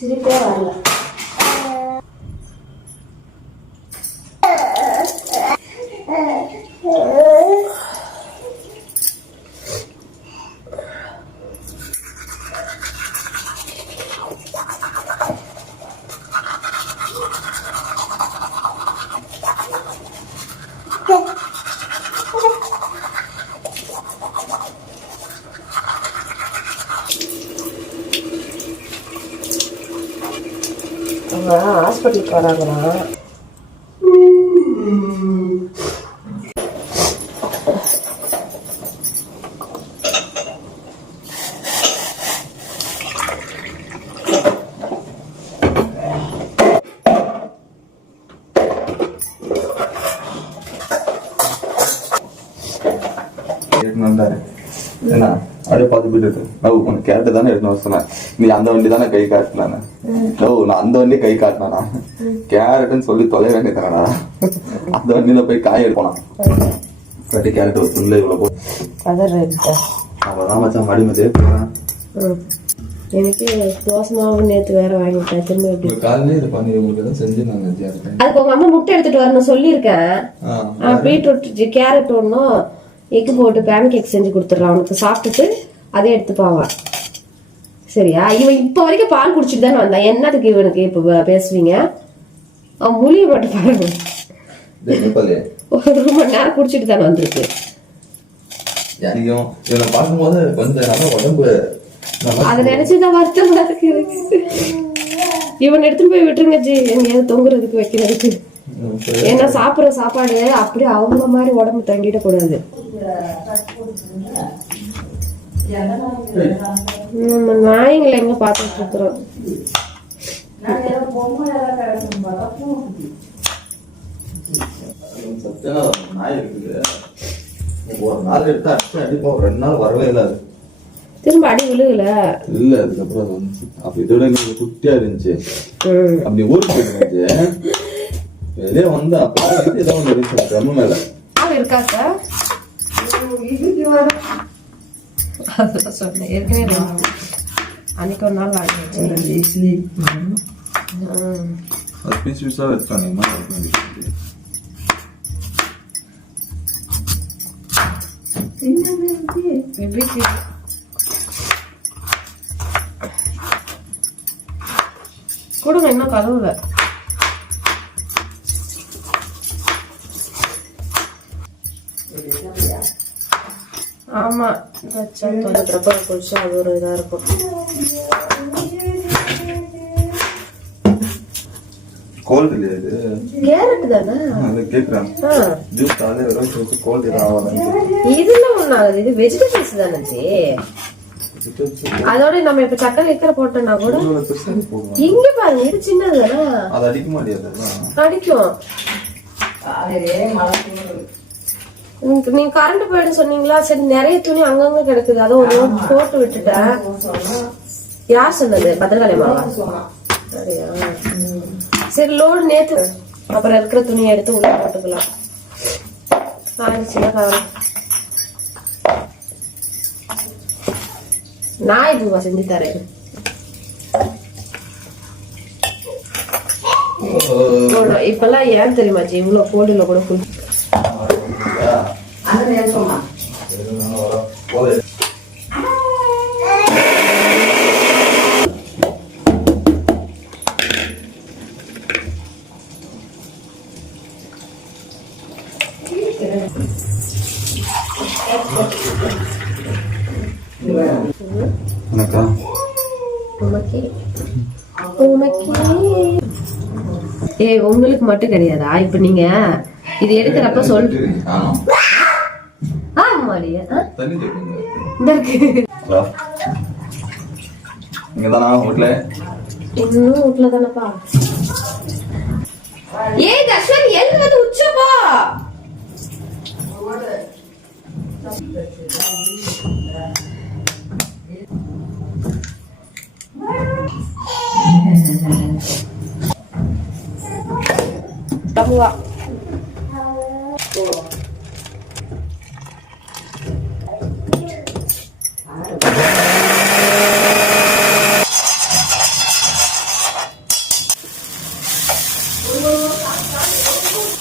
சிரிப்பே வரல அவங்க ஹாஸ்பிட்டலுக்கு என்ன? அப்படியே பார்த்து போயிட்டு. நான் உனக்கு கேட்டு தானே எடுத்துன்னு வர சொன்னேன். நீ அந்த வண்டி தானே கை காட்டினானே? ஓ நான் அந்த வண்டி கை காட்டினானா? கேரட்னு சொல்லி தொலை வேண்டியதானடா அந்த வண்டியில போய் காய் எடுப்போனா? கட்டி கேரட் ஒரு துள்ள இவ்வளவு போ அவ்வளவுதான் மச்சான் மடி மதியே எனக்கு தோசை மாவு நேற்று வேற வாங்கிட்டேன் திரும்ப எப்படி? காலையில இது பண்ணி உங்களுக்கு தான் செஞ்சு நான் அதுக்கு உங்க அம்மா முட்டை எடுத்துட்டு வரணும் சொல்லியிருக்கேன். பீட்ரூட் கேரட் ஒன்றும் எக்கு போட்டு பேன் கேக் செஞ்சு கொடுத்துட்றான் அவனுக்கு சாப்பிட்டுட்டு அதே எடுத்துப்பாவா சரியா? இவன் இப்போ வரைக்கும் பால் குடிச்சிட்டு தானே வந்தான். என்னத்துக்கு இவனுக்கு இப்போ பேசுவீங்க? அவன் முழிய மட்டும் பாருங்க ஒரு மணி நேரம் குடிச்சிட்டு தானே வந்திருக்கு. இவனை பார்க்கும்போது கொஞ்சம் நல்லா உடம்பு அதை நினைச்சுதான் வருத்தமா இருக்கு. இவன் எடுத்துட்டு போய் விட்டுருங்க ஜி. எங்கேயாவது தொங்குறதுக்கு வைக்கிறதுக்கு. ஏன்னா சாப்பிடுற சாப்பாடு அப்படியே அவங்க மாதிரி உடம்பு தங்கிட கூடாது நம்ம நாய்ங்களை எங்க பாத்துட்டு இருக்கிறோம் சத்தியமா நாய் இருக்குது. ஒரு நாள் எடுத்து அடிச்சு அடிப்போம் ரெண்டு நாள் வரவே இல்லை அது. திரும்ப அடி விழுகல? இல்ல அதுக்கப்புறம் அது வந்துச்சு. அப்ப இதோட குட்டியா இருந்துச்சு. அப்படி ஊருக்கு போயிட்டு வெளியே வந்து அப்ப ஏதோ ஒன்று இருந்துச்சு ட்ரம் மேல. ஆள் இருக்கா சார் அதான் சொன்னேன். ஏற்கனவே. அன்னைக்கு ஒரு நாள் வாங்கி. அது பீஸ் பீஸா வச்சாங்க எப்படி இருக்கு? கொடுங்க இன்னும் கழுவுல. ஆமா. வச்சா பிரபலம் குடிச்சா அது ஒரு இதா இருக்கும். கோல்டு இல்லையா இது கேரட் தானே? அதை கேட்குறேன் ஆ. ஜூஸ் காலையில் வெறும் குடிச்சு கோல்டு எதாவது ஆகாதான் இதெல்லாம் ஒண்ணும் ஆகுது. இது வெஜிடபிள்ஸ் தானே ஜி? அதோட நம்ம இப்ப சக்கரை இக்கரை போட்டோம்னா கூட இங்க பாருங்க இது சின்னது தானே? அது அடிக்க அடிக்கும். நீங்க- நீங்க கரண்ட் போயிடு சொன்னீங்களா? சரி நிறைய துணி அங்கங்க கிடக்குது. அதை ஒரு போட்டு விட்டுட்டேன். யார் சொன்னது? பத்திரகாளி மாவா சரியா சரி லோடு நேத்து அப்புறம் இருக்கிற துணியை எடுத்து உள்ள போட்டுக்கலாம். ஆயிடுச்சுன்னா நான் இதுவா செஞ்சு தரேன். இப்பெல்லாம் ஏன் தெரியுமா ஜி? இவ்வளவு கோடில கூட உனக்கே உனக்கே ஏய் உங்களுக்கு மட்டும் கிடையாதா இப்ப நீங்க இது எடுக்கிறப்ப சொல் ஆமா ஆமா வழியா ஆ? தண்ணி தேக்குங்க இந்த இருக்கு ஹலோ இங்க தானா வீட்ல இன்னும் வீட்டுல தானப்பா ஏய் தர்ஷன் எழுந்து வந்து உச்ச போ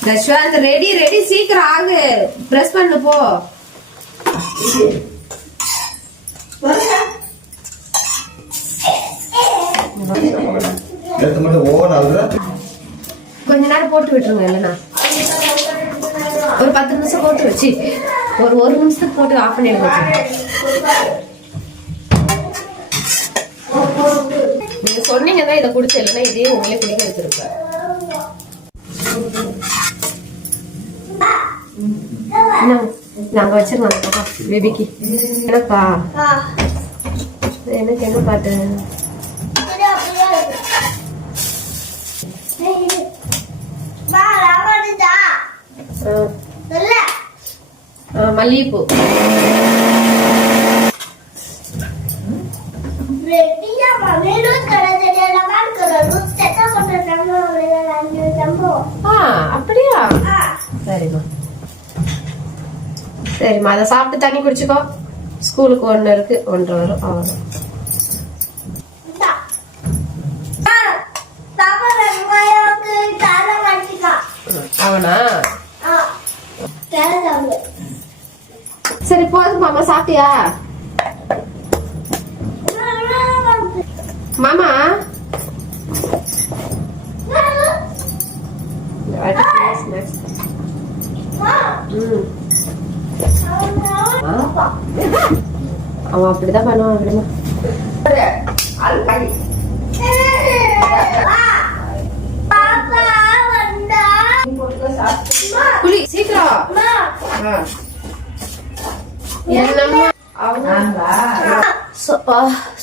தஷ்வந்த் ரெடி ரெடி சீக்கிரம் ஆகு. பிரஸ் பண்ணு போ. கொஞ்ச நேரம் போட்டு விட்டுருங்க இல்லைன்னா. ஒரு பத்து நிமிஷம் போட்டு வச்சு. ஒரு ஒரு நிமிஷத்துக்கு போட்டு ஆஃப் பண்ணிடுங்க நீங்க சொன்னீங்க தான் இதை குடிச்சு இல்லைன்னா இதே உங்களே குடிக்க வச்சிருப்பேன். இந்தாங்க, நாங்க வச்சிருந்தோம் பேபிக்கு. என்னப்பா? எனக்கு என்ன பாட்டு மல்லிகைப்பூ. சரிம்மா. சரிம்மா அதை சாப்பிட்டு தண்ணி குடிச்சுக்கோ. ஸ்கூலுக்கு ஒன்று இருக்கு. ஒன்று வரும். அவனா? சரி போதும் மாமா சாப்பிட்டியா? மாமா? snacks. அவன் அப்படிதான் பண்ணுவான் அப்படிமா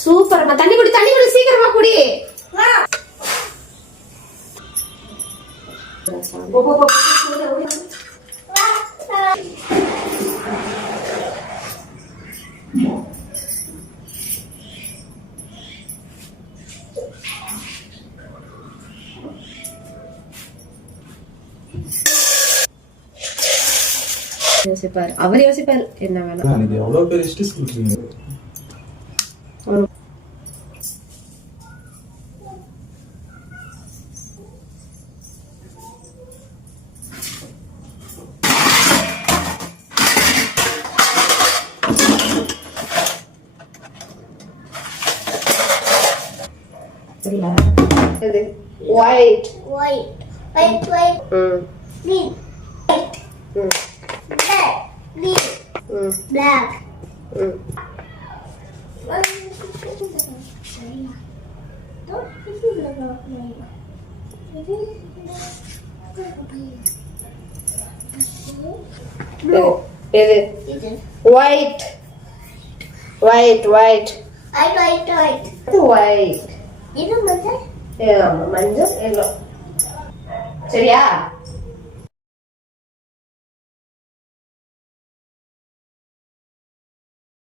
சூப்பர்மா தண்ணி குடி தண்ணி குடி சீக்கிரமா குடி. போ, போ, போ. யோசிப்பாரு அவர் யோசிப்பாரு என்ன வேணாம் அன்னைக்கு எவ்வளவு பேர் ஸ்டிஸ் கொடுத்தீங்க White. White. White, white. Mm. Green. White. Mm. Black. Green. Mm. Black. Mm. Blue. Is it? White. White, white. White, white, white. White. You know what that? மஞ்சள் எல்லோ சரியா